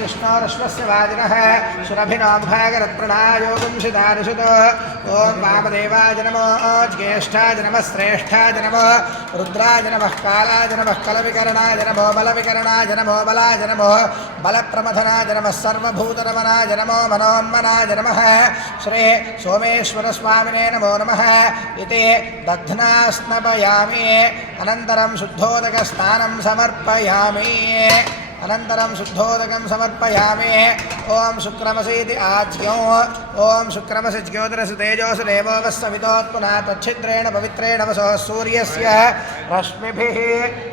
कृष्णोरश्वस्य वाजिनः सुरभिनो मुखागरत्प्रणायोगुंसितानिषुतो ॐ वामदेवाय नमो ज्येष्ठाय नमः श्रेष्ठाय नमो रुद्राय नमः कालाय नमः कलविकरणाय नमो बलविकरणाय नमो बलाय नमो बलप्रमथनाय नमः सर्वभूतनमनाय नमो मनोन्मनाय नमः श्री सोमेश्वरस्वामिने नमो नमः इति दध्ना स्नपयामि अनन्तरं शुद्धोदकस्नानं समर्पयामि अनन्तरं शुद्धोदकं समर्पयामि ओम शुक्रमसीति आज्ञो ओम शुक्रमसि ज्योतिरसि तेजोसि देवो वस्सवितोत्पुना तच्छिद्रेण पवित्रेण वसो सूर्यस्य रश्मिभिः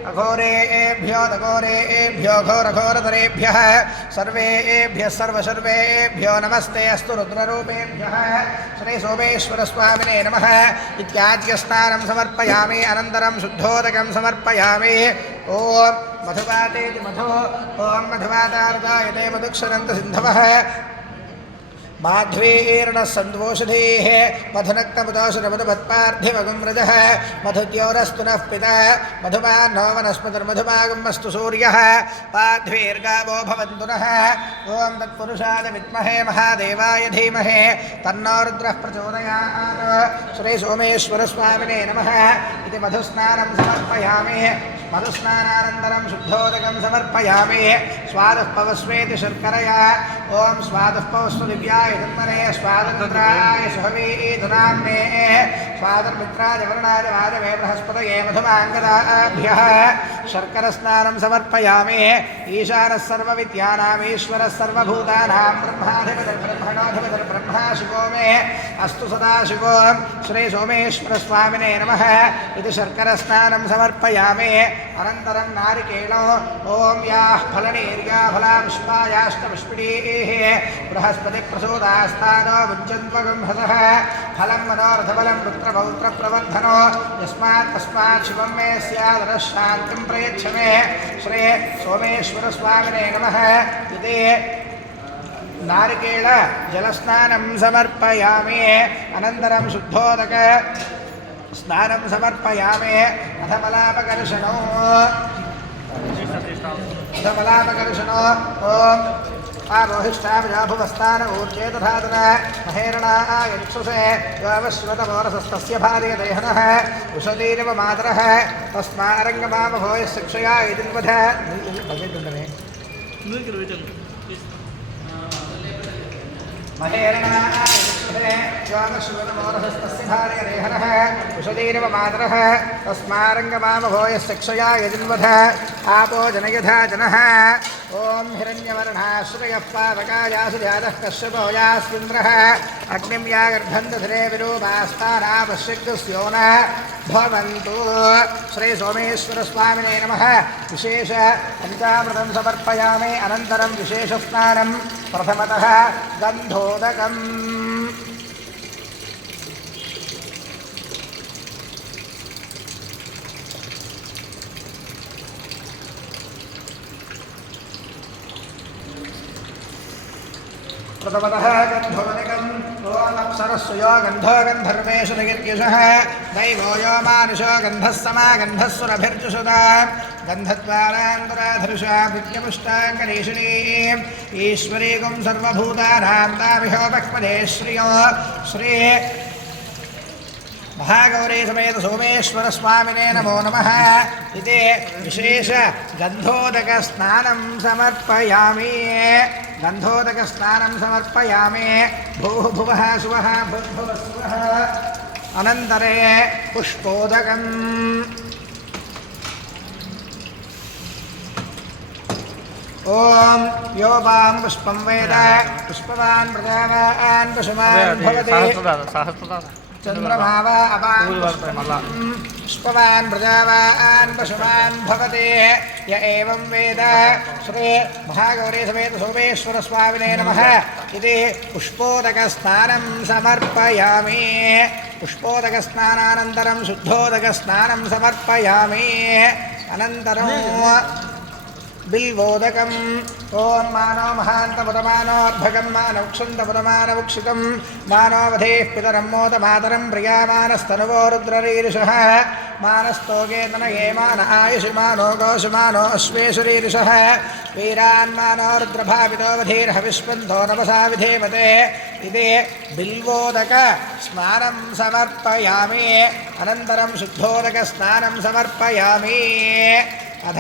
अघोरेभ्यो तघोरेभ्यो घोरघोरतरेभ्यः सर्वेभ्यः सर्वसर्वेभ्यो नमस्ते अस्तु रुद्ररूपेभ्यः श्री सोमेश्वरस्वामिने नमः इत्याज्यस्नानं समर्पयामि अनन्तरं शुद्धोदकं समर्पयामि ओम मधुवातेति मधु ओम मधुवातार्दायते मधुक्षरन्त सिन्धवः माध्वीर्णः सन्द्वोषधीः मधुनक्तमुदोषधमधुमत्पार्थिवगुं रजः मधुद्योरस्तु नः पिता मधुमान्नो वनस्पतिर्मधुमागुम्मस्तु सूर्यः पाध्वीर्गावो भवन्तु नः ॐ तत्पुरुषाय विद्महे महादेवाय धीमहि तन्नो रुद्रः प्रचोदयात् श्रीसोमेश्वरस्वामिने नमः इति मधुस्नानं समर्पयामि मधुस्नानानन्तरं शुद्धोदकं समर्पयामि स्वादः पवस्वेति शर्करया ॐ स्वादः पवस्व दिव्याय जन्मने स्वादमित्राय सुहवीधुनाम्ने स्वादर्मित्राय वरुणाय वाजवे बृहस्पतये मधुमाङ्गदाभ्यः शर्करस्नानं समर्पयामि ईशानः सर्वविद्यानाम् ईश्वरः सर्वभूतानां ब्रह्माधिपतिर्ब्रह्मणोऽधिपतिर्ब्रह्मा शिवो मे अस्तु सदाशिवो श्रीसोमेश्वरस्वामिने नमः इति शर्करस्नानं समर्पयामि अनन्तरं नारिकेलो ॐ याः फलनीर्या फला पुष्पायाष्टपुष्पिणीः बृहस्पतिप्रसूदास्तानो भुञ्जन्त्वगुंहसः फलं मनोरथबलं पुत्रपौत्रप्रवर्धनो यस्मात् तस्मात् शिवं मे स्यादरः शान्तिं प्रयच्छ मे श्री सोमेश्वरस्वामिने नमः इति नारिकेल जलस्नानं समर्पयामि अनन्तरं शुद्धोदक स्नानं समर्पयामि अथमलापकर्षणो ॐ आरोहिष्ठाभिजाभुवस्थान ऊर्जे तथातन महेरणाय इक्षुषे योऽवश्वतमोरसस्तस्य भार्यदेहनः उषतीरिव मातरः तस्मारङ्गमामभूयः शिक्षया इतिन्वध महेरणाय योऽवश्वतमोरसस्तस्य भार्यदेहनः उषतीरिव मातरः तस्मारङ्गमामभूयः शिक्षया इतिन्वध आपो जनयथा जनः ॐ हिरण्यवर्णाश्रयः पावकायासु जातः कश्यपो यास्विन्द्रः अग्निं या गर्भन्धरे विरूपास्तानापश्यग्स्यो न भवन्तु श्रीसोमेश्वरस्वामिने नमः विशेष पञ्चामृतं समर्पयामि अनन्तरं विशेषस्नानं प्रथमतः गन्धोदकम् प्रथमतः गन्धोदकम् ॐ अप्सरस्सु यो गन्धो गन्धर्वेषु निगिर्युषः दैवो यो मानुषो गन्धः समागन्धः सुरभिर्जुषुता गन्धद्वारान्तराधरुषा विद्यपुष्टाङ्गरीषिणीम् ईश्वरीगुं सर्वभूतानां तामिहोपक्पदे श्रियो श्री महागौरी समेत सोमेश्वरस्वामिने नमो नमः इति विशेष गन्धोदकस्नानं समर्पयामि गन्धोदकस्नानं समर्पयामि भूः भुवः सुवः भुवः सुवः अनन्तरे पुष्पोदकम् ॐ यो वां पुष्पं वेद पुष्पवान् प्रजावान् पशुमान् भवति चन्द्रभावा अवान् पुष्पवान् प्रजावान् पशुमान् भवति य एवं वेद श्री महागौरी समेत सोमेश्वरस्वामिने नमः इति पुष्पोदकस्नानं समर्पयामि पुष्पोदकस्नानानन्तरं शुद्धोदकस्नानं समर्पयामि अनन्तरं बिल्वोदकम् ॐ मानो महान्तमुदमानोऽर्भकं मानवक्षन्तमुदमानवक्षितं मानोवधेः पितरं मोदमातरं प्रियामानस्तनुवो रुद्ररीरिषः मानस्तोके तनये मान आयुषि मानो गोषुमानो अश्वेषुरीरिषः वीरान्मानो रुद्रभावितोऽवधीर्हविष्पन्तो नमसा विधेमते इति बिल्वोदक स्नानं समर्पयामि अनन्तरं शुद्धोदकस्नानं समर्पयामि अथ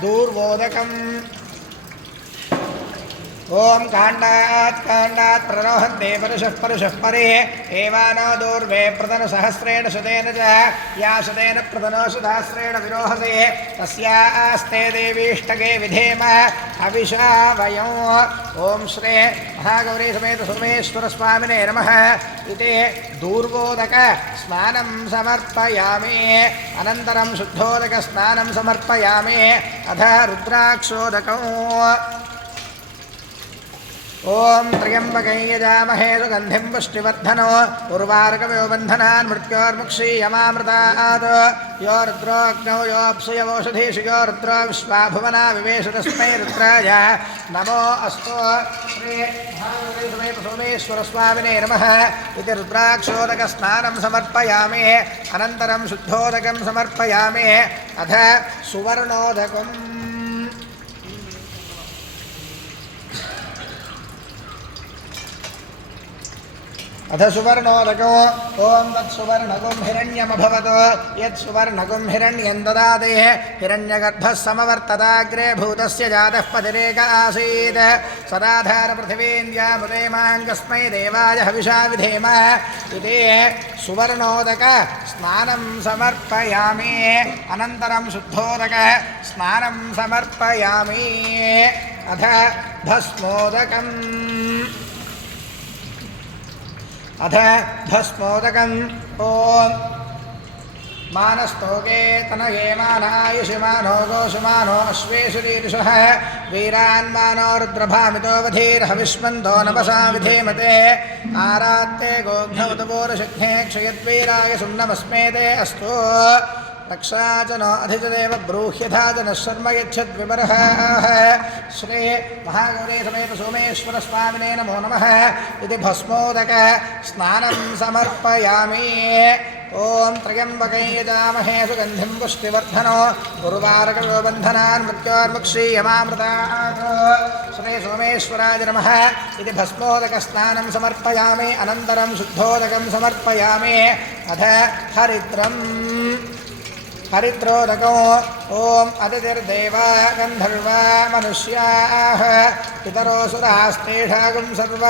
दूर्वोदकम् ओम कांडात् प्ररोहन्ते परुषः परे एवानो दूर्वे प्रतनु सहस्रेण शतेन च या शतेन प्रतनो सहस्रेण विरोहसे तस्यास्ते देवीष्टके विधेम अविशा वयं ओम श्री महागौरी समेत सोमेश्वर स्वामिने नमः इति दूर्वोदक स्नानं समर्पयामि अनन्तरं शुद्धोदक स्नानं समर्पयामि अथ रुद्राक्षोदकम् ओम त्र्यंबकं यजामहे सुगंधिं पुष्टिवर्धनो उर्वारुकमिव बन्धनान् मृत्योर्मुक्षीयमामृतात् यो रुद्रोऽग्नौ योऽप्सुयवोषधीषु यो रुद्रो विश्वा भुवना विवेश तस्मै रुद्राय नमो अस्तु श्री महागौरी सोमेश्वर स्वामिने नमः इति रुद्राक्षोदकस्नानं समर्पयामि अनन्तरं शुद्धोदकं समर्पयामि अथ सुवर्णोदकम् अथ सुवर्णोदको ओम तत्सुवर्णगुं हिरण्यमभवत् यत्सुवर्णगुं हिरण्यं ददाति हिरण्यगर्भः समवर्तताग्रे भूतस्य जातः पतिरेक आसीत् सदाधारपृथिवीन्द्यामुदेमाङ्गस्मै देवाय हविषा विधेम इति सुवर्णोदक स्नानं समर्पयामि अनन्तरं शुद्धोदक स्नानं समर्पयामि अथ भस्मोदकम् अथ भस्मोदकम् ओम मानस्तोके तनये मानायुषि मानो गोषुमानो अश्वेषुरीरिषः वीरान्मानो रुद्रभामितोऽवधीर्हविष्मन्तो नमसा विधेमते आरात्ते गोघ्नवतपोरशिघ्ने क्षयद्वीराय सुम्नमस्मेते अस्तु रक्षा च नो अधिजदेव ब्रूह्यथा च नः शर्म यच्छद्विबर्हः श्री महागौरी समेत सोमेश्वर स्वामिने नमो नमः इति भस्मोदक स्नानं समर्पयामि ओम त्र्यंबकं यजामहे सुगंधिं पुष्टिवर्धनो उर्वारुकमिव बन्धनान् मृत्योर्मुक्षीयमामृतात् श्री सोमेश्वराय नमः इति भस्मोदकस्नानं समर्पयामि अनन्तरं शुद्धोदकं समर्पयामि अथ हरिद्रम् हरिद्रोदको ओम अतिथिर्देवा गन्धर्वा मनुष्याः पितरोऽसुरास्तेषां सर्व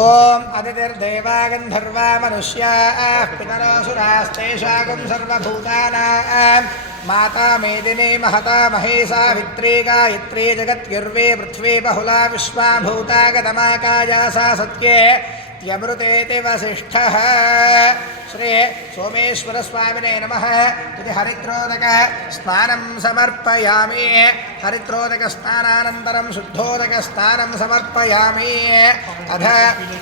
ओम अतिथिर्देवा गन्धर्वा मनुष्याः पितरोऽसुरास्तेषां सर्वभूतानां माता मेदिनी महता महेशा वित्री गायत्री जगत्युर्वे पृथ्वी बहुला विश्वा भूता गतमाकाया सा सत्ये यमृतेति वसिष्ठः श्री सोमेश्वर स्वामिने नमः इति हरिद्रोदक स्नानं समर्पयामि हरिद्रोदक स्नानानन्तरं शुद्धोदक स्नानं समर्पयामि अथ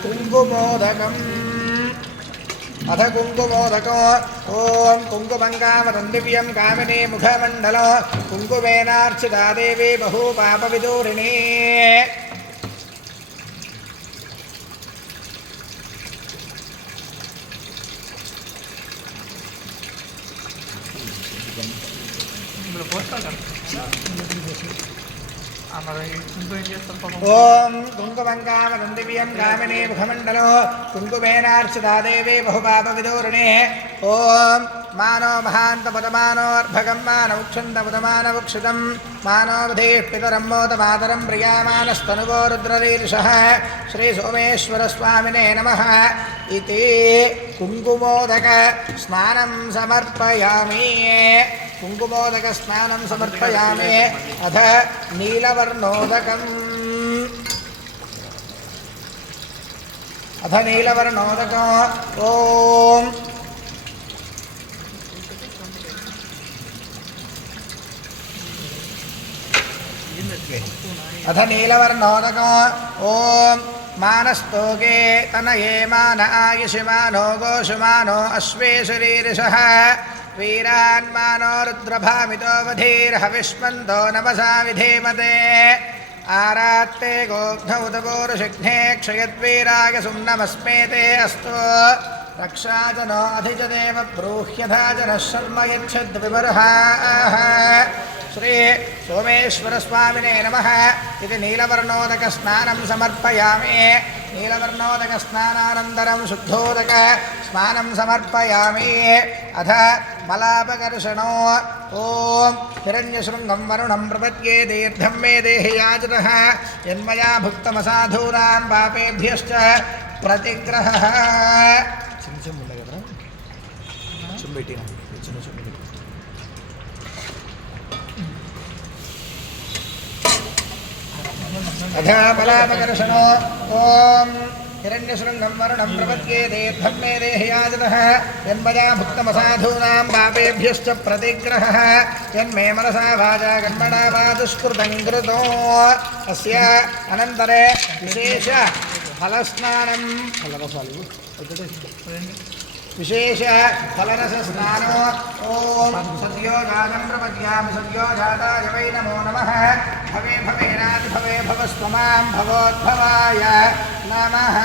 कुङ्कुमोदकम् अथ कुङ्कुमोदको ओम कुङ्कुमङ्गामतं दिव्यं कामिनी मुखमण्डलो कुङ्कुमेनार्चिता देवी बहुपापविदूरिणी ओम कुङ्कुमङ्गामतं दिव्यं कामिनी मुखमण्डलो कुङ्कुमेनार्चिता देवी बहुपापविदूरिणी ओम मानो महान्तपदमानोऽर्भकं मानवक्षन्तपदमानवक्षितं मानोवधेः पितरं मोदमातरं प्रियामानस्तनुवो रुद्ररीरिषः श्री सोमेश्वरस्वामिने नमः इति कुङ्कुमोदक स्नानं समर्पयामि कुङ्कुमोदक स्नानं समर्पयामि अथ नीलवर्णोदकम् अथ नीलवर्णोदकम् ओम अथ नीलवर्णोदकम् ओम मानस्तोके तनये मान आयुषिमानो गोषुमानो अश्वे शरीरिषः वीरान्मानो रुद्रभामितो वधीर्हविष्मन्तो नमसा विधीमते आरात्ते गोघ्नौतपूरुषिघ्ने क्षयद्वीराय सुम्नमस्मेते अस्तु रक्षाजनो अधिजदेव ब्रूह्यधा जनः शर्म यच्छद्विबर्हाः श्री सोमेश्वरस्वामिने नमः इति नीलवर्णोदकस्नानं समर्पयामि नीलवर्णोदकस्नानानन्तरं शुद्धोदकस्नानं समर्पयामि अथ मलापकर्षणो ॐ हिरण्यशृङ्गं वरुणं प्रपद्ये दीर्घं मे देहि याचतः यन्मया भुक्तमसाधूनां पापेभ्यश्च प्रतिग्रहः अधा मलापकर्षणो ॐ हिरण्यशृङ्गं वरुणं प्रपद्ये दीर्घं मे देहि याचतः यन्मया भुक्तमसाधूनां पापेभ्यश्च प्रतिग्रहः यन्मे मनसा वाचा कर्मणा वा दुष्कृतं कृतो अस्य अनन्तरे विशेष फलस्नानं विशेष फलरसस्नानो ॐ सद्योजातं प्रपद्यामि सद्योजाताय वै नमो नमः भवे भवेनादिभवे भवस्त्वमां भवोद्भवाय नमः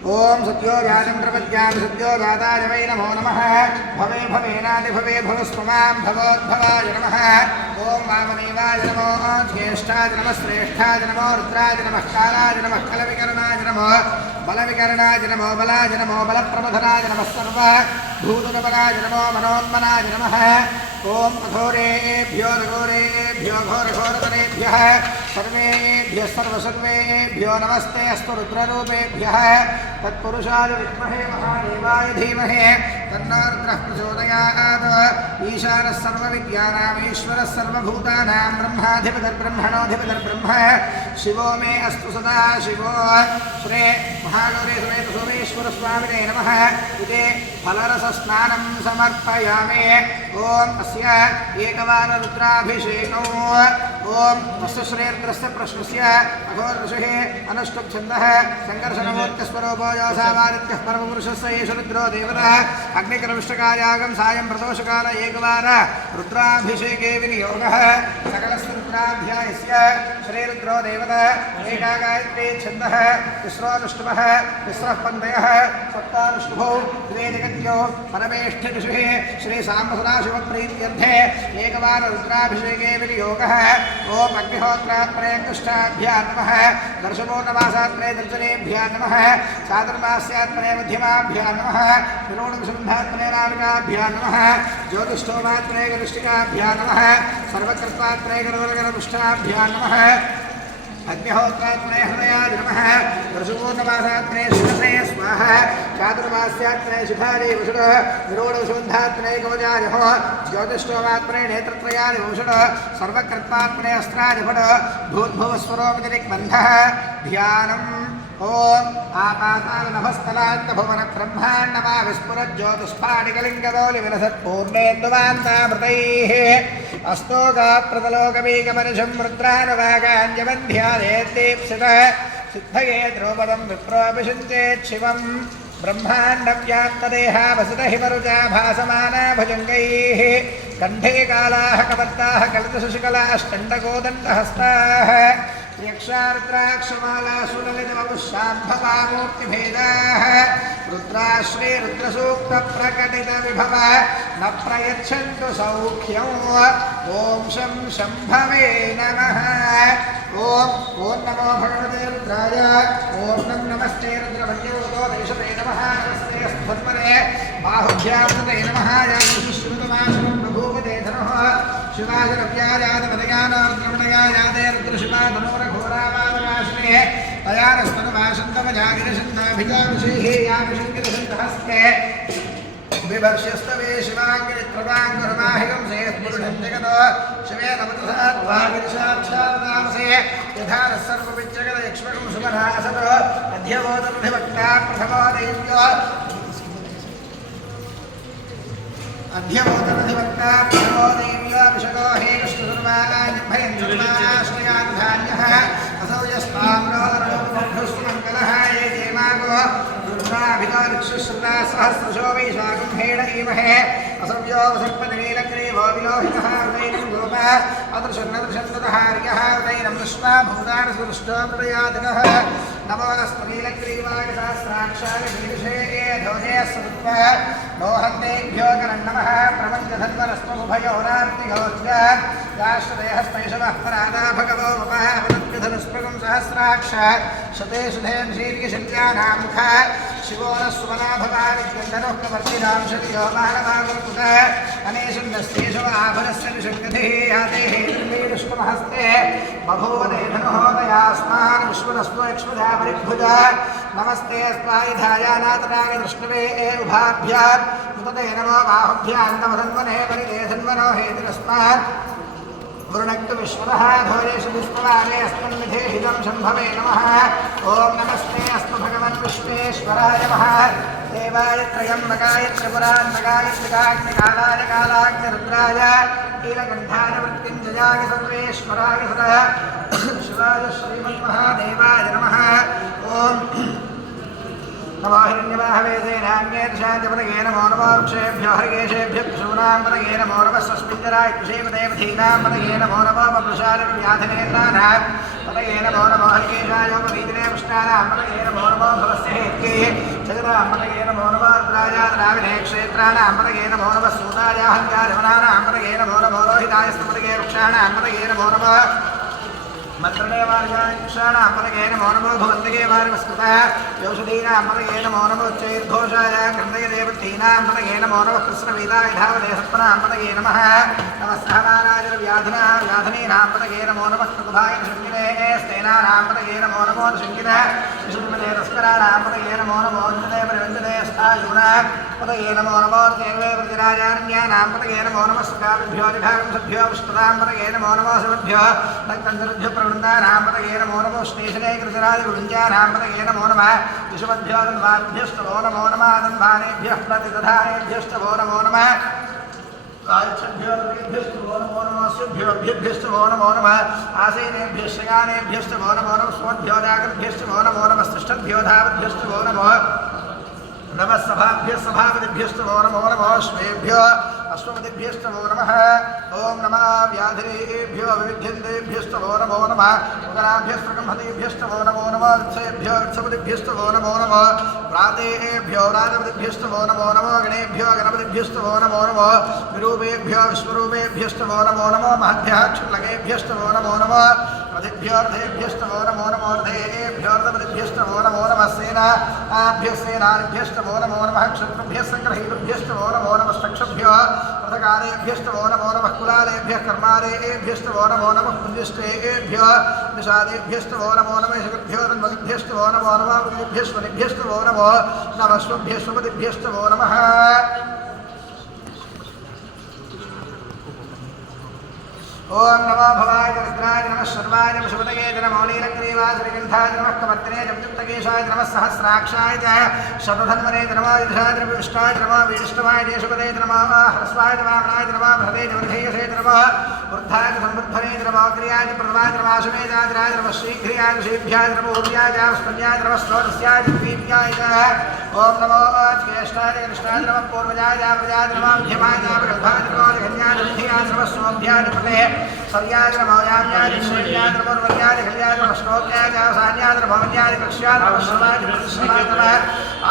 ओम सद्योजातं प्रपद्यामि सद्योजाताय वै नमो नमः भवे भवेनादिभवे भवस्त्वमां भवोद्भवाय नमः ओम वामदेवाय नमो ज्येष्ठाय नमः श्रेष्ठाय नमो रुद्राय नमः कालाय नमः कलविकरणाय नमो बलविकरणाय नमो बलाय नमो बलप्रमथनाय नमः सर्वभूतनपराय नमो मनोन्मनाय नमः ओम अघोरेभ्यो घोरेभ्यो घोरघोरतरेभ्यः सर्वेभ्यः सर्वसर्वेभ्यो नमस्ते अस्तु रुद्ररूपेभ्यः तत्पुरुषाय विद्महे महादेवाय धीमहि तन्नो रुद्रः प्रचोदयात् ईशानः सर्वविद्यानाम् ईश्वरः सर्वभूतानां ब्रह्माधिपतिर्ब्रह्मणोऽधिपतिर्ब्रह्म शिवो मे अस्तु सदा शिवो श्री महागौरी समेत सोमेश्वरस्वामिने नमः इति फलरसस्नानं समर्पयामि ॐ अस्य एकवाररुद्राभिषेकौ ॐ अस्य श्रेर्द्रस्य प्रश्नस्य अघोरऋषिः अनुष्टुप्छन्दः सङ्कर्षणमूर्तिस्वरूपो योऽसावादित्यः परमपुरुषस्य एष रुद्रो देवतः अग्निकरविष्टकायागं सायं प्रदोषकाल एकवार रुद्राभिषेके विनियोगः सकलस्य रुद्राध्यायस्य श्रीरुद्रो देवतः एका गायत्री छन्दः तिस्रोऽनुष्टुभः तिस्रः पन्दयः सप्तानुष्टुभौ द्वे जगत्यो परमेष्ठऋषिः श्रीसाम्बसदाशिवप्रीत्यर्थे एकवार रुद्राभिषेके विनियोगः ओम अग्निहोत्रात्मने कृष्णाभ्यां नमः दर्शपूर्णमासात्मने दर्शनेभ्यां नमः चातुर्मास्यात्मने मध्यमाभ्यां नमः निरोणविशुद्धात्मने नामिकाभ्यां नमः ज्योतिष्ठोमात्मने गरुष्टिकाभ्यां नमः सर्वकर्तात्मने गरुडगरुष्टाभ्यां नमः अग्निहोत्रात्मने हृदयाय नमः दर्शपूर्णमासात्मने शिवसे स्वाहा चातुर्मास्यात्मने शिखायै वषुडः निरोणविशुद्धात्मने कवचाय ज्योतिष्ठोमात्मने नेत्रत्रयाय वषुडः सर्वकर्तात्मने अस्त्राय फडः भूर्भुवस्वरोमितिरिक्बन्धः ध्यानम् ओम आपातालनभस्थलान्तभुवनब्रह्माण्डमा विस्फुरज्योतिष्पाटिकलिङ्गदौलिविलसत्पूर्णेन्दुवान्तामृतैः अस्तोगाप्रतलोकमीकमनिशं रुद्रानुवागाञ्जबन्ध्यादेत्तीप्सितः सिद्धये द्रौपदं विप्रोऽभिषिञ्चेत् शिवं ब्रह्माण्डव्याप्तदेहा वसुतहिमरुचा भासमाना भुजङ्गैः कण्ठे कालाः कपर्ताः कलितशशिकलाश्चण्डकोदण्डहस्ताः यक्षारुद्राक्षमालासुललितवपुःशाम्भवामूर्तिभेदाः रुद्राश्री रुद्रसूक्तप्रकटितविभव न प्रयच्छन्तु सौख्यम् ॐ शं शम्भवे नमः ॐ नमो भगवते रुद्राय ॐ नमस्ते रुद्रवन्योतो देशते नमः नमस्ते स्फुर्मरे बाहुभ्यां नमः श्रुतमाशुं बभूवते धनुः शिवाय रव्यायादमदयानार्द्रमणयायादे रुद्रशिवा धनुरघोरावामनाश्रे तयानस्तनभाषन्तमजागिरशन्ताभिजाभिषेः याभिषङ्गिरशन्तहस्ते विभर्ष्यस्तवे शिवाङ्गिरित्रदाङ्गुरमाहिकं सेत्पुरुषं जगतो शिवे नमतसात्वागिरिशाक्षावतामसे यथा नः सर्वविज्जगदयक्ष्मकं शुभरासतो अध्यवोदर्भिभक्ता प्रथमो दैव्यो अध्यमोदरधिवक्ता प्रमोदेव्या विशको हे विष्णुसुर्वागान्भयञ्जुर्वाश्रयान्धान्यः असौ यस्ताम्रोदरलोकमभ्युस्तुमङ्गलः ये जेमागो दुर्गाभितारिक्षुश्रुता सहस्रशो वैशाखं हेड ईमहे असव्यो वसर्पतिनीलग्रीवो विलोहितः उदैनं गोपः अदृशन्नदृशन्नदहार्यः उदैनं विश्वा भूतानसुरुष्टो प्रयादिनः नमोनस्मनीलग्रीवाय सहस्राक्षाय शीर्षे ये ध्वजे सत्त्वा मोहन्तेभ्यो करन्नमः प्रपञ्चधन्वनस्मभयोरार्तिघोच्च याश्रदेहस्पैशवः परादा भगवो मपः अवदत्यधनुस्पृगं सहस्राक्ष शते सुधेन शीर्घशल्यानां मुखः शिवो न सुमनाभवारिगन्धनुः कवर्तिनां शक्यो मानवागुरुकुत अनेशुन्दस्तेषु आभरस्य निषङ्गतिः याते हेतुर्मीरुष्टमहस्ते बभूव देधनुहोदयास्मान् विश्वदस्मो यक्ष्मधा परिभुज नमस्ते अस्मायुधायानाथनागदृष्णवे उभाभ्याम् उतते नमो बाहुभ्यां नमधन्वने परिदेधन्वनो हेतुरस्मात् वरुणक्तु विश्वतः धोरेषु विश्ववारे अस्मन्निधे हितं शम्भवे नमः ॐ नमस्ते अस्तु भगवन् विश्वेश्वराय नमः देवाय त्रयम्बकाय त्रिपुरान्मकाय त्रिकाग्निकालाय कालाग्निरुद्राय नीलकण्ठाय मृत्युञ्जयाय सर्वेश्वराय सदा शिवाय श्रीमन्महादेवाय नमः ॐ नमो हिरण्यवाहवे नान्येषाञ्जपदये नमो नमो वृक्षेभ्यो हरिकेशेभ्यः पशूनां पदये नमो नमः स्वस्मिञ्जराय कृषेमदेवधीनां पदये नमो नमो बभ्रुशाय व्याधनेन्द्राणां पदये नमो नमो हरिकेशायोपवीतिने पुष्टानां पदये नमो नमो भवस्य हेत्ये जगदां पदये नमो नमो रुद्रायाद्राविणे क्षेत्राणां पदये नमो नमः सूताय हन्याजमनानां पदये नमो नमो रोहिताय स्तपदये वृक्षाणां पदये नमो नमः मन्त्रणेवार्याक्षाणां पदये नमो नमो भवन्तये वारिवस्कृतः यौषधीनां पदये नमो नमो चैर्घोषाय गन्धयदेवतीनां पदये नमो नमः कृष्णवेदाय धावदेशत्पनां पदये नमः नमः सहमानाजव्याधनीनां पदये नमो नमः कृतभाय शङ्किने स्तेनानां पदये नमो नमो शङ्किनः विशुद्धिमते तस्कराणां पदये नमो नमो वञ्जने परिवञ्जने स्थायूनां पदये नमो नमो देवे वृजराजारण्यानां पदये नमो नमः सुखाभ्यो विभागंसभ्यो विष्णुतां पदये नमो नमो शिवभ्यो दत्तञ्जलभ्यो वृन्दानां पदये नमो नमो स्नेशने कृतराज गुरुञ्जानां पदये नमो नमः विषुवभ्यो धन्वाभ्यस्तवो नमो नमः धन्वानेभ्यः प्रतिदधानेभ्यस्तवो नमो नमः कायच्छभ्यो नमो नमः शुभ्योभ्यभ्यस्तवो नमो नमः आसेनेभ्यश्चगानेभ्यस्तवो नमो नमः स्वभ्यो जागृभ्यस्तवो नमो नमः तिष्ठभ्यो धावभ्यस्तवो नमः नमः सभापतिभ्यस्तवो नमो नमः श्वेभ्यो अश्वपतिभ्यस्तवो नमः ॐ नमः व्याधिरेभ्यो विविध्यन्तेभ्यस्तवो नमो नमः उदराभ्यस्तकंहतेभ्यस्तवो नमो नमः वत्सेभ्यो वत्सपतिभ्यस्तवो नमो नमः प्रातेभ्यो राजपतिभ्यस्तवो नमो नमः गणेभ्यो गणपतिभ्यस्तवो नमो नमः विरूपेभ्यो विश्वरूपेभ्यस्तवो नमो नमः महद्भ्यः क्षुल्लकेभ्यस्तवो नमो नमः रथिभ्योऽर्धेभ्यस्तवो नमो नमो अर्धेभ्योऽर्धपतिभ्यस्तवो नमो नमः सेनाभ्यस्तेनाभ्यस्तवो नमो नमः क्षत्रुभ्यः सङ्ग्रहीतुभ्यस्तवो नमो नमः चक्षुभ्यो पथकारेभ्यस्तवो नमो नमः कुलालेभ्यः कर्मारेभ्यस्तवो नमो नमः पुञ्जिष्टेभ्यो निषादेभ्यस्तवो नमो नमः शकृभ्यो तन्मदिभ्यस्तवो नमो नमः वृद्धिभ्यस्वनिभ्यस्तवो नमो नमः स्वभ्यस्वपतिभ्यस्तवो नमः ओम नमो भवाय रुद्राय नमः शर्वाय नमः शुभदये नमो नीलग्रीवाय श्रीगन्धाय नमः कवर्तने जपयुक्तकेशाय नमः सहस्राक्षाय च शतधन्वने नमः युधाय नमः विष्टाय नमः वीष्टवाय देशपदे नमः ह्रस्वाय वामनाय नमः भरते वर्धेयसे नमः वृद्धाय संवृद्धने नमः क्रियाय प्रभवाय नमः शुभेदाय नमः शीघ्रियाय शीभ्याय नमः ऊर्याय स्तन्याय नमः स्रोतस्याय दीप्याय च ओम नमो ज्येष्ठाय कृष्णाय नमः पूर्वजाय प्रजाय नमः मध्यमाय गर्भाय नमः जघन्याय बुद्धियाय नमः सोभ्याय पते सर्याय नमो याम्याय श्रेयाय नमो वर्याय खल्याय नमः श्लोक्याय सान्याय नमो भवन्याय कृष्याय नमः श्रवाय नमः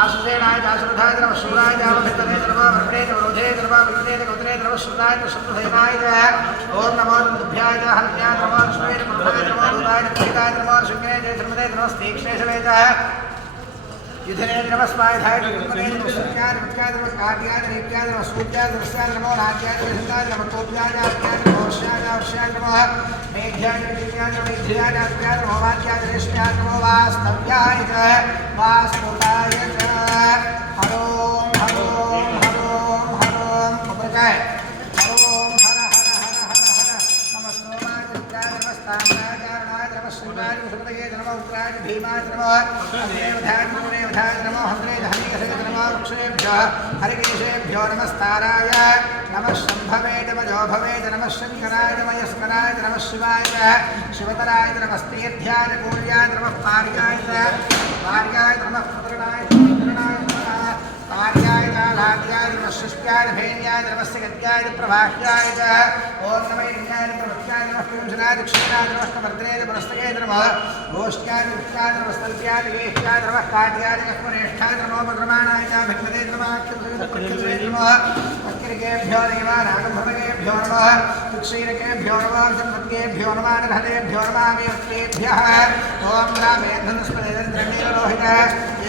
आशुसेनाय आश्रुधाय नमः शूराय भित्तने नमः वर्णे विरोधे नमः विघ्ने गौत्रे नमः श्रुताय शब्दसेनाय ओम नमो दुभ्याय हन्याय नमः श्वेय प्रभवाय नमः दूताय नमः नमः शृंगे जय धर्मदे नमः तीक्ष्णेशवे च युधने नमः स्वाध्याय नमः सूर्याय नमः कार्याय नीत्याय नमः सूर्याय दृश्याय नमो राज्याय विष्णाय नमः कोप्याय आप्याय नमः वर्ष्याय वर्ष्याय नमः मेघ्याय नीत्याय नमः इध्याय आप्याय नमः वाक्याय दृश्याय नमो वास्तव्याय च वास्तुताय च हरोम हरोम हरोम हरोम उपरकाय हरोम हर हर हर हर हर नमः सोमाय दुर्गाय नमः स्थानाय नमः श्रीवाय सुभदये नमः नमो उग्राय भीमाय नमो देवधाय नमो हंत्रे हरिकेशे नमो वृक्षेभ्यः हरिकेशेभ्यो नमस्ताराय नमः शम्भवे नमो भवे नमः शंकराय नमः यस्कराय नमः शिवाय शिवतराय नमस्तेध्याय पूर्याय नमः पार्याय नमः पुत्रनाय आर्याय लाड्याय नमः शिष्याय भेन्याय नमस्य गत्याय प्रभाष्याय ओम नमः इंद्राय प्रवक्ताय नमः पुंसनाय दक्षिणाय नमः कमर्दने पुरस्तये नमः गोष्ठ्याय वित्ताय नमः स्तल्प्याय वेश्याय नमः काट्याय लक्ष्मणेष्ठाय नमः भद्रमाणाय च भिक्खते नमः कृष्णे नमः अक्रिकेभ्यो देवानागम्भवेभ्यो नमः क्षीरकेभ्यो नमः संपत्तेभ्यो नमः नरहरेभ्यो नमः वेत्तेभ्यः ओम रामेन्द्रस्पदेन्द्रनीलोहित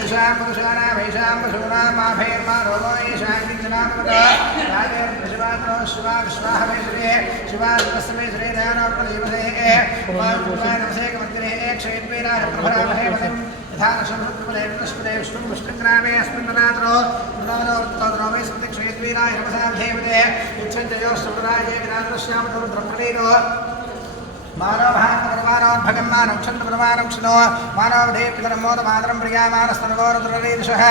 येषां पुरुषाणां वैषां पशूनां माभेर्मा रोगो येषां किञ्चनामृता राजेर्शिवानो शिवा विश्वाहमेश्वरे शिवा शिवस्मेश्वरे दयानोपदेवसे उमानमसे कमन्दिरे क्षेत्वेनाय प्रभरामहे मतिं यथा शंभुत्वले विष्णुष्पदे विष्णुं विष्णुग्रामे अस्मिन् तदात्रो वृन्दावनोत्तरो वै स्मृति क्षेत्वेनाय नमसां देवते यच्छन्तयो सुराये विनादृश्यामतो रुद्रप्रलीनो मानवभागं मानवक्षन्दप्रमाणं क्षिणो मानवधे पितरमोदमातरं प्रियामानस्तनगोरुद्ररीर्षः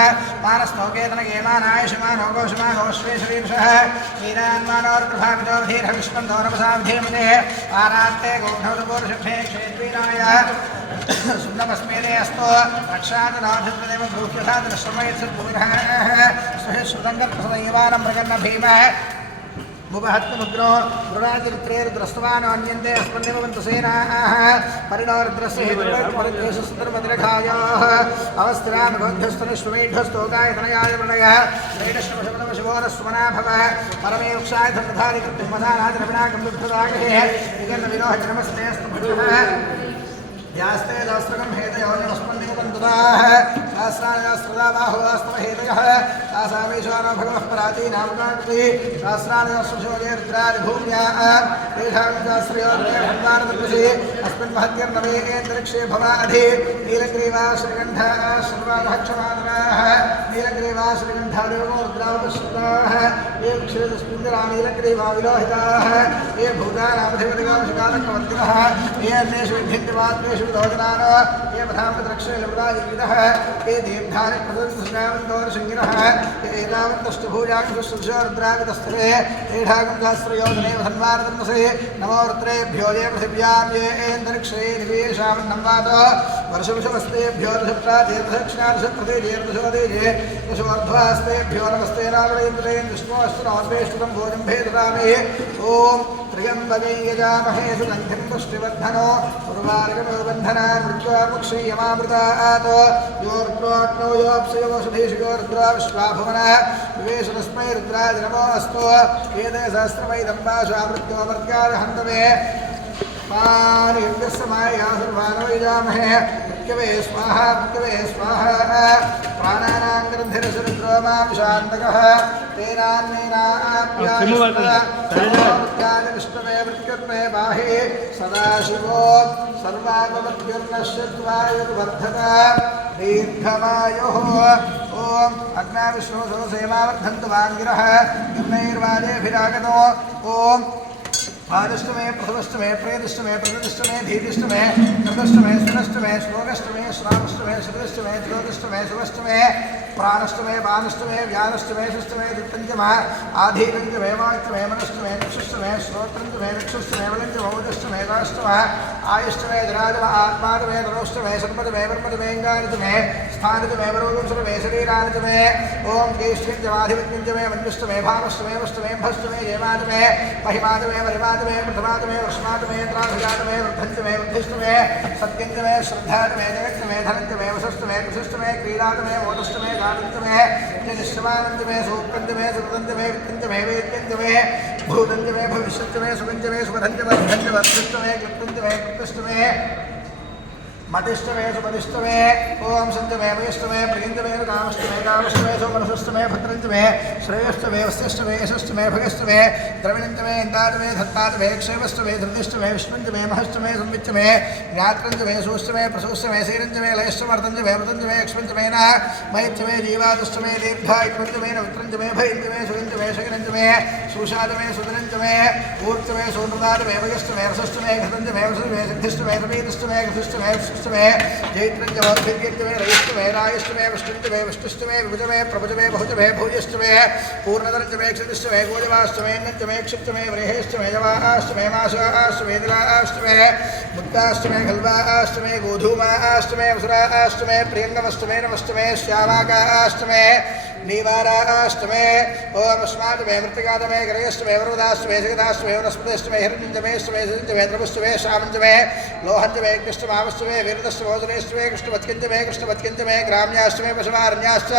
मानस्तोकेतनगेमानायुषमानोगोषमानोश्वेश्वरीर्षः वीरान्मानोर्प्रभावितोधीर्हविष्पन्दो नमसाधीमते आरात्ते गोघ्नौदपूर्षक्षे क्षेत्रीनाय सुन्दमस्मेने अस्तो रक्षादनाधिपदेव भूक्यथादृश्रमयत्सद्भुविरः श्रुतङ्गप्रसदैवानं मृगन्न भीमः मुपहत्तमुग्रो रुणाचरित्रेरुद्रस्तवान् अन्यन्ते अस्मन्निमवन्तसेनाः परिणोरुद्रस्य हेतुर्परिद्रेशुस्तरमतिरघायोः अवस्थिरानुबन्धस्तनुष्वेढस्तोकाय तनयाय प्रणयः श्रेणश्वशवनवशवोरस्वमना भवः परमे वृक्षाय धर्मधारि कृत्तिमधानादिरविणाकं बिभ्रदागहे विगन्नविनोहजनमस्तेऽस्तु भजः यास्ते दास्त्रकं हेतयो नमस्पन्निमवन्तदाः शास्त्राणि बाहुवास्तव हेतयः तासामेश्वरो भगवः परातीनामकाकृति शास्त्राणि रुद्रादिभूम्याः तेषां शास्त्रयोर्भगवानदृशि अस्मिन् महत्यर्नवेन्द्रिक्षे भवाधि नीलग्रीवा श्रीकण्ठाः सर्वाभक्षमादराः नीलग्रीवा श्रीकण्ठादेवो रुद्रावपश्रुताः ये क्षेत्रस्मिन्द्रा नीलग्रीवा विलोहिताः ये भूतानामधिपतिगांशकालकवर्तिनः ये अन्येषु विभिन्नवात्मेषु विलोचनानो ये पथामृतरक्षे लब्धादिविदः ये दीर्घानि प्रदर्शनावन्तोरशङ्गिनः ये एतावन्तष्टभुजांशुश्रुषोरुद्रावितस्थले एढागं सहस्रयोजने धन्वारधर्मसे नमो रुद्रेभ्यो ये पृथिव्यां ये एन्तरिक्षे निवेशामन्नम्वातो वर्षविषमस्तेभ्यो दशप्रादेर्दक्षिणादशप्रदे जेर्दशोदेजे दशोर्ध्वास्तेभ्यो नमस्ते रावणेन्द्रे विष्णोऽस्तुनोपेष्टुतं भोजं भेदरामे ॐ त्र्यम्बके यजामहे सुगन्धिं पुष्टिवर्धनो उर्वारुकमिव बन्धनान् मृत्युमुक्षीयमामृतात् योर्द्रोऽग्नौ योऽप्सयोषधीषिको रुद्रा विश्वाभुवनः विवेशतस्मै रुद्राय नमो अस्तु एते सहस्रमैदं वाशा मृत्योमर्त्याय हन्तवे मानिर्यस्समायासुर्वानो यजामहे मृत्यवे स्वाहा प्राणानां ग्रन्थिरसरुद्रो मां शान्तकः तेनान्नेनाप्यायष्टवे मृत्युत्वे बाहि सदाशिवो सर्वागमद्युर्नश्यत्वायुर्वर्धत दीर्घमायुः ॐ अग्नाविश्वसो सेमावर्धन्तु वाङ्गिरः निर्णैर्वादेभिरागतो ॐ आदिष्टमे प्रथमष्टमे प्रेदिष्टमे प्रकृतिष्टमे धीतिष्टमे नृतष्टमे सुनष्टमे श्लोकष्टमे श्रावष्टमे श्रुतिष्टमे ज्योतिष्टमे शुभष्टमे प्राणष्टमे बाणष्टमे व्यानष्टमे षष्टमे दिक्पञ्चमः आधीपञ्चमे वाक्यमे मनष्टमे चक्षुष्टमे श्रोत्रञ्चमे चक्षुष्टमे वलञ्चमौदष्टमे काष्टमः आयुष्टमे जराजम आत्मादमे धनोष्टमे सम्पदमे ब्रह्मदमेङ्गानितमे स्थानितमे वरोगंसमे शरीरानितमे ॐ ज्येष्ठ्यञ्चमाधिपत्यञ्चमे मन्युष्टमे भावष्टमे वष्टमे भष्टमे जयमादमे महिमादमे वरिमादमे प्रथमादमे वर्षमादमे त्राभिजातमे वृद्धञ्चमे वृद्धिष्टमे सत्यञ्चमे श्रद्धातमे जगत्तमे धनञ्चमे वशष्टमे कुशिष्टमे क्रीडातमे मोदष्टमे गादन्तमे निष्ठमानन्दमे सूक्तञ्चमे सुकृतञ्चमे वित्तञ्चमे वेद्यञ्चमे भूतञ्चमे भविष्यञ्चमे सुगञ्चमे सुमधञ्चमे धञ्चमे अदृष्टमे क्लिप्तञ्चमे कृष्टमे मतिष्टमे सुपदिष्टमे ओम संतमे वैष्टमे प्रियंतमे कामष्टमे कामष्टमे सोमनसष्टमे भद्रंतमे श्रेयष्टमे वस्यष्टमे यशष्टमे भगष्टमे द्रविणंतमे इंदातमे धत्तातमे क्षेमष्टमे धृतिष्टमे विष्णुंतमे महष्टमे संविच्चमे ज्ञात्रंतमे सूष्टमे प्रसूष्टमे सीरंतमे लयष्टमर्तंतमे वृतंतमे यक्ष्मंतमे न मयित्तमे जीवादष्टमे दीर्घायुत्वंतमे नवत्रंतमे भयंतमे सुगंतमे शगिरंतमे सुषातमे सुदरंतमे ऊर्तमे सोनृदातमे भगष्टमे रसष्टमे घृतंतमे वसुमे सिद्धिष्टमे रवीतष्टमे घृतिष्टमे जयस्तमे जयत्रञ्जमे रयिष्टमे रायष्टमे विष्णुष्टमे विष्णुष्टमे विभुजमे प्रभुजमे बहुजमे भूयष्टमे पूर्णधरञ्जमे क्षितिष्टमे गोजवाष्टमे नञ्जमे क्षिप्तमे व्रेहेष्टमे जवाष्टमे मासाष्टमे दिलाष्टमे मुक्ताष्टमे खल्वाष्टमे गोधूमाष्टमे वसुराष्टमे प्रियङ्गमष्टमे नमष्टमे श्यामाकाष्टमे नीवाराष्टमे ओम अस्माष्टमे मृत्तिकाष्टमे गणेष्टमे वरुदाष्टमे जगदाष्टमे वनस्पतिष्टमे हिरण्यजमेष्टमे सिंजमे द्रवष्टमे शामञ्जमे लोहञ्जमे कृष्णमावष्टमे वीरदष्टमोदनेष्टमे कृष्णवत्किञ्जमे कृष्णवत्किञ्जमे ग्राम्याष्टमे पशुमारण्याश्च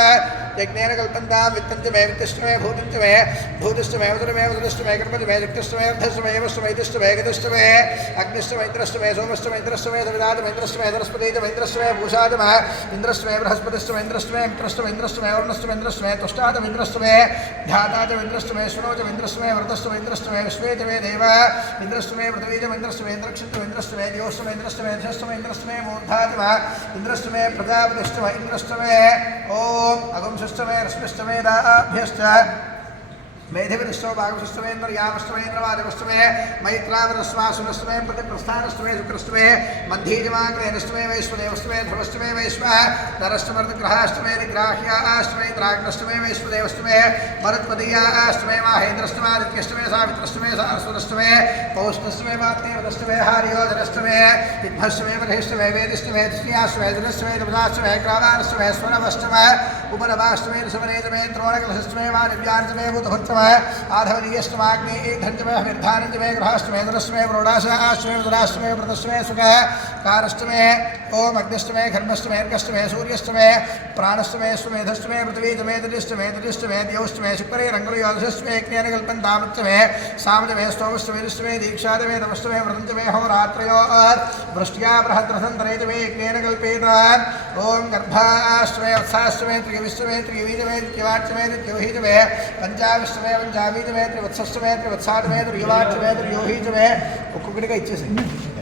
यज्ञेन कल्पन्तां वित्तञ्जमे वित्तिष्टमे भूतिञ्जमे भूतिष्टमे वदुरमे वदुरष्टमे कर्मजमे जक्तिष्टमे अर्धष्टमे यवष्टमे इतिष्टमे गतिष्टमे अग्निष्टमे इन्द्रष्टमे सोमष्टमे इन्द्रष्टमे सविताजमे इन्द्रष्टमे धनस्पतिजमे इन्द्रष्टमे भूषाजमे इन्द्रष्टमे बृहस्पतिष्टमे इन्द्रष्टमे मित्रष्टमे इन्द्रष्टमे वरुणष्टमे इन्द्रष्टमे तुष्टाजमे इन्द्रष्टमे ध्याताजमे इन्द्रष्टमे शुनोजमे इन्द्रष्टमे वरदष्टमे इन्द्रष्टमे विश्वेजमे देव इन्द्रष्टमे पृथ्वीजमे इन्द्रष्टमे इन्द्रक्षितमे इन्द्रष्टमे द्योष्टमे इन्द्रष्टमे ध्यष्टमे इन्द्रष्टमे मूर्धाजमे इन्द्रष्टमे प्रजापतिष्टमे इन्द्रष्टमे ओम अगुंसष्टमे रश्मिष्टमे दाभ्यश्च मेधिविष्टो भागवष्टमेन्द्र यावष्टमेन्द्र वाजवष्टमे मैत्रावरस्वासुनष्टमे प्रतिप्रस्थानष्टमे शुक्रष्टमे मध्यीजमाग्रेणष्टमे वैश्वदेवष्टमे ध्रुवष्टमे वैश्व नरष्टमर्दग्रहाष्टमे निग्राह्याष्टमे द्राग्नष्टमे वैश्वदेवष्टमे मरुत्पदीयाष्टमे माहेन्द्रष्टमादित्यष्टमे सावित्रष्टमे सारस्वतष्टमे पौष्णष्टमे वात्नेवदष्टमे हार्योधनष्टमे विद्भष्टमे महेष्टमे वेदिष्टमे तृतीयाष्टमे धनष्टमे दुर्गाष्टमे ग्रावाष्टमे स्वरवष्टमे उपनवाष्टमे ऋषभनेजमे द्रोणकलशष्टमे वादिव्यार्जमे भूतभत्तमे आधवनीयष्टमाग्नि धञ्जमे हविर्धानञ्जमे गृहाष्टमे धनष्टमे प्रोडाशाष्टमे दुराष्टमे व्रतष्टमे सुखः कारष्टमे ओम अग्निष्टमे घर्मष्टमे अर्कष्टमे सूर्यष्टमे प्राणष्टमे स्वमेधष्टमे पृथ्वीजमे दलिष्टमे दलिष्टमे द्यौष्टमे शुक्रे रङ्गलयोदशष्टमे ज्ञान कल्पन्तामृतमे सामजमे स्तोमष्टमे दृष्टमे दीक्षादमे नमष्टमे व्रतञ्जमे होरात्रयोः वृष्ट्या बृहद्रथन्तरेजमे ज्ञान कल्पेत ओम गर्भाष्टमे वत्साष्टमे त्रियविष्टमे त्रियवीजमे त्रियवाच्यमे त्रियोहीजमे पंचाविष्टमे पंचावीजमे त्रिवत्सष्टमे त्रिवत्साटमे त्रियवाच्यमे त्रियोहीजमे ఒక్కొక్కటిగా ఇచ్చేసి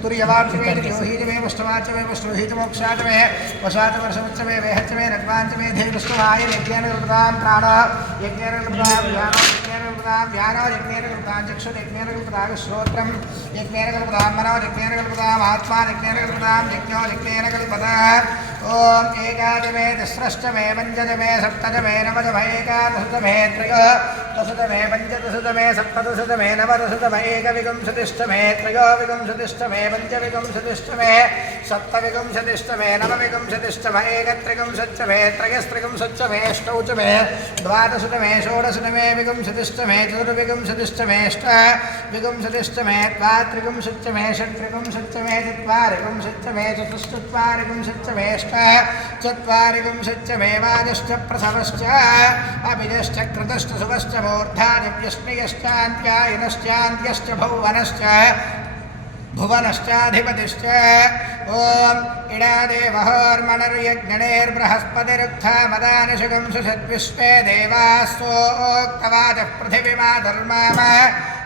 तुर्यवाच्यमे त्रियोहीजमे अष्टवाच्यमे अष्टोहीजमोक्षाचमे वशाचवर्षवच्चमे वेहच्चमे रग्वाञ्चमे धेनुष्टमाय यज्ञेन कृतां प्राणः यज्ञेन कृतां व्यानो यज्ञेन कृतां चक्षुः यज्ञेन कृतां श्रोत्रं यज्ञेन कृतां मनो यज्ञेन कृतां आत्मा यज्ञेन कृतां यज्ञो यज्ञेन कल्पतः ओम एकादशमे तिस्रष्टमे पञ्चदशमे सप्तदशमे नवदशमे एकादशतमे त्रयोदशतमे पञ्चदशतमे सप्तदशतमे नवदशतमे एकविंशतिष्टमे त्रयोविंशतिष्टमे पञ्चविंशतिष्टमे सप्तविंशतिष्टमे नवविंशतिष्टमे एकत्रिंशच्चमे त्रयस्त्रिंशच्चमे अष्टौचमे द्वादशतमे षोडशतमे विंशतिष्टमे चतुर्विंशतिष्टमे अष्टाविंशतिष्टमे द्वात्रिंशच्चमे षट्त्रिंशच्चमे चत्वारिंशच्चमे चतुश्चत्वारिंशच्चमे चत्वारिंशच्चमे वाजश्च प्रसवश्च अभिजश्च कृतश्च सुभश्च मूर्धादिव्यश्नियश्चान्त्यायनश्चान्त्यश्च भुवनश्च भुवनश्चाधिपतिश्च ओम इडादेवहोर्मणर्यज्ञनेर्बृहस्पतिरुक्था मदानशुगं सुषद्विश्वे देवास्तोक्तवाचः पृथिवीमाधर्माम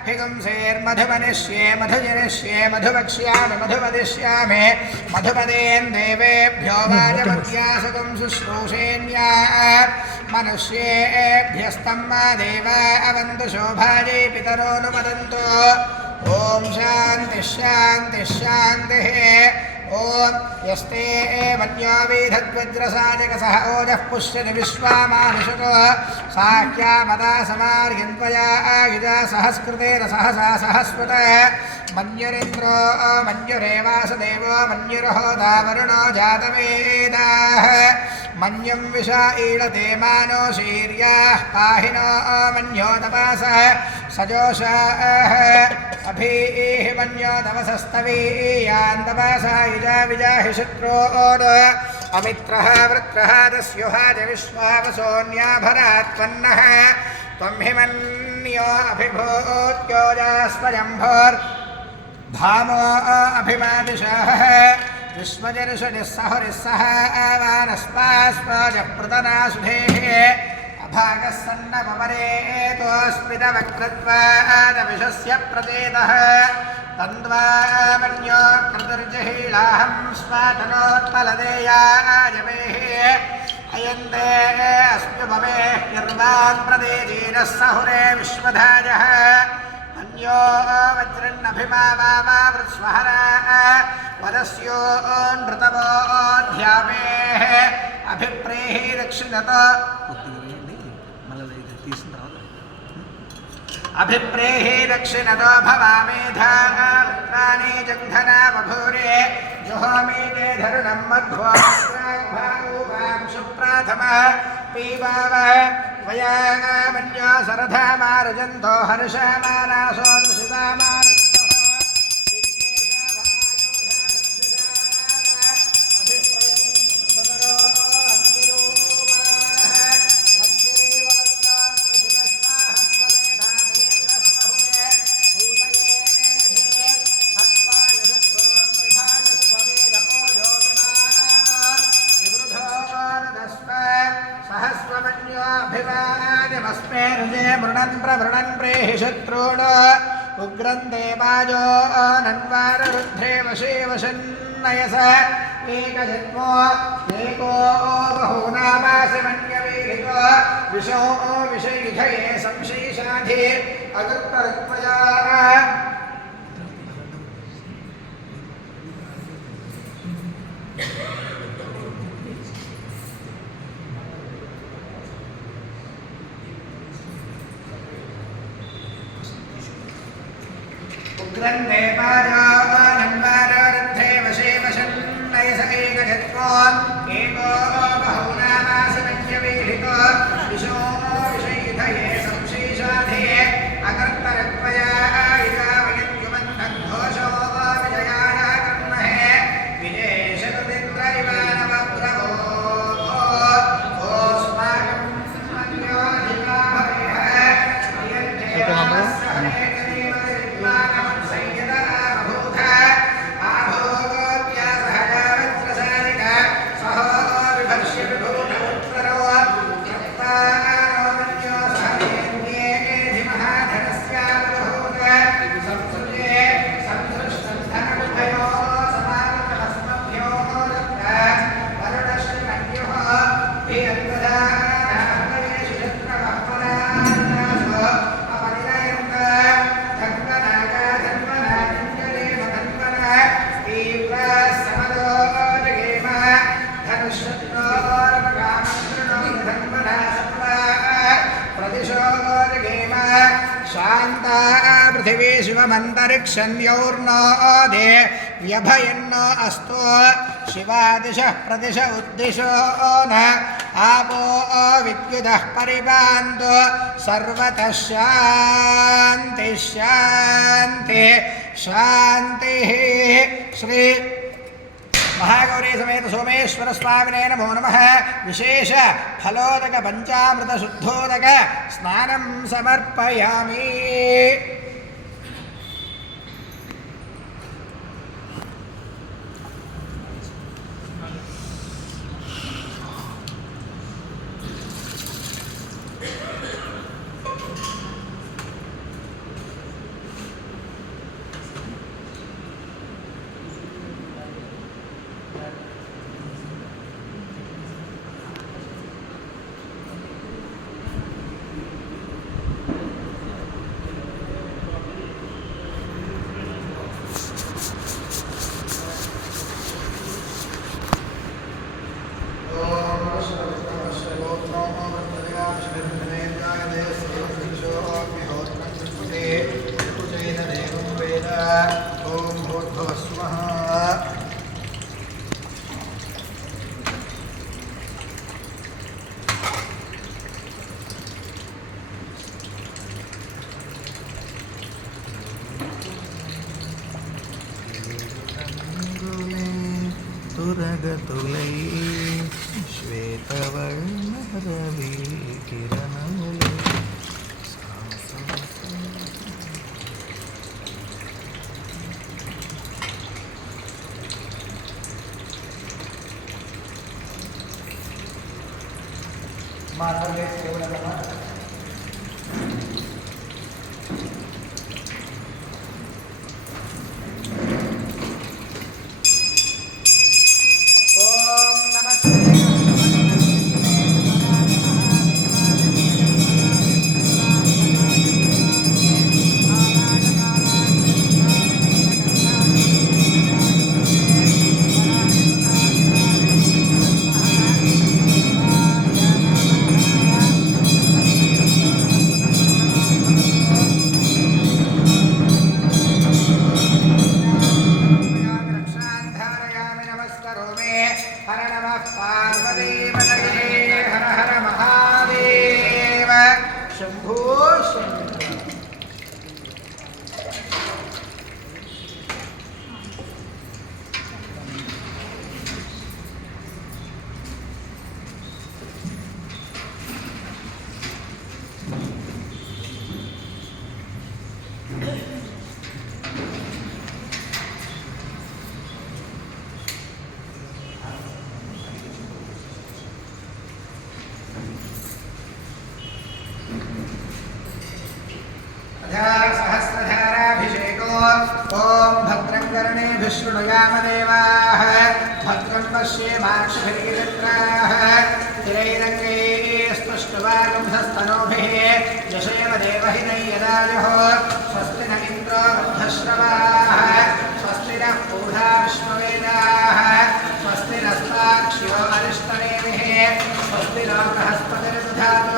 हिगुंसेर्मधुमनिष्ये मधुजनिष्ये मधुवक्ष्यामि मधुवदिष्यामि मधुपदेन् देवेभ्यो वाजमत्यासुगं शुश्रूषेण्या मनुष्येभ्यस्तं मा देवा अवन्तु शोभायै पितरोऽनुमदन्तु ओम शांति शांति शांति ओम यस्ते मन्यो वेधद्वज्रसाजकसः ओजः पुष्यति विश्वामानुषको साख्यामदा समार्यन्त्वया आयुजा सहस्कृतेन सहसा सहस्वतः मन्युरिन्द्रो मन्युरेवासदेवो मन्युर्होता वरुणो जातवेदाः मन्युं विषा ईळते मानो शीर्याः पाहिनो मन्यो तपासः सजोषाः अभीः मन्यो तपसस्तवीयान् तपासा युजा विजाहि शत्रोन् अमित्रः वृत्रः दस्युहाज विश्वावसोऽन्याभरात्पन्नः त्वं हि मन्यो अभिभूत्योजास्वयम्भोर्भामो अभिमादिशः विश्वजर्षनिः सहुरिः आवानस्पास्वाजः पृतनासुधेः अभागः सन्नपरेतोऽस्मितवक्रत्वादविषस्य प्रचेतः तन्द्वा मन्यो कृतिर्जहीलाहं स्वातनोत्पलदेयाजमेः अयन्ते अस्म्युपमेः निर्वान् प्रदेजीनः सहुरे विश्वधाजः अन्यो वज्रन्नभिमावावृत्स्वहरा पदस्यो नृतमोऽध्यापेः अभिप्रेहि दक्षिणत अभिप्रेहि दक्षिणतो भवामेधानि जन्धना बभूरे जुहोमीते धरुणं मध्वां सुप्राथमः पीवाव वयामन्यो सरधामारुजन्तो हर्षमानासो दृशितामार मृणन् प्रवृणन् प्रेहि शत्रूण उग्रं देवाजो नन्वाररुद्रे वशे वशन्नयस एकजन्मो एको बहूनामासि मन्यवीरितो विशो विषयुधये संशीषाधि अगुत्तरुत्वजा उग्रन्ते पाजानन्वाररुद्धे वशे वशन्नयस एकजत्वो एको बहूनामासि मन्यवीरितो विशो विषयुधये संशीषाधे अकर्तरत्वया इदावयत्युमन्तं घोषो विजयाय कर्महे विजेशतुदिन्द्र इव नवप्रभो ओस्माकं अन्योधिका भवेः शांता पृथिवी शिवमन्तरिक्षन्योर्नोदे व्यभयन्न अस्तु शिवादिशः प्रदिश उद्दिशो न आपो विद्युतः परिपान्तु सर्वतः शान्तिः शान्तिः शान्तिः श्री महागौरी समेत सोमेश्वर स्वामिने नमो नमः विशेष फलोदक पंचामृत शुद्धोदक स्नानं समर्पयामि। तुरगतुलै श्वेतवर्णरवि किरणमुले माधवे सेवनम पार्वतीपतये हर हर महादेव शम्भो शङ्कर सहस्रधाराभिषेको ॐ भद्रं कर्णेभिः शृणुयाम देवाः भद्रं पश्येमाक्षभिर्यजत्राः स्थिरैरङ्गैः स्पष्टवागुंसस्तनूभिः यशेम देवहितै यदायुः स्वस्ति न इन्द्रो वृद्धश्रवाः स्वस्ति नः पूषा विश्ववेदाः स्वस्ति नस्ताक्ष्यो अरिष्टनेमिः स्वस्ति नो बृहस्पतिर्दधातु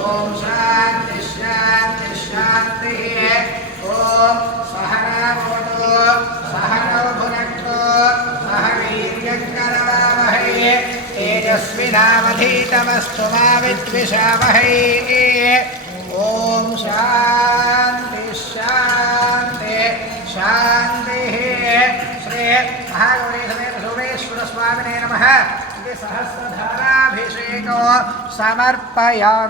ॐ शान्ति शान्ति शान्तिः ॐ सहनावतु सहनौ भुनक्तु सह वीर्यङ्करवावहै तेजस्विनावधीतमस्तु मा विद्विषावहै ॐ शान्ति शान्ति शान्तिः श्री महागौरी समेत सोमेश्वरस्वामिने नमः इति सहस्रधाराभिषेको समर्पयामि।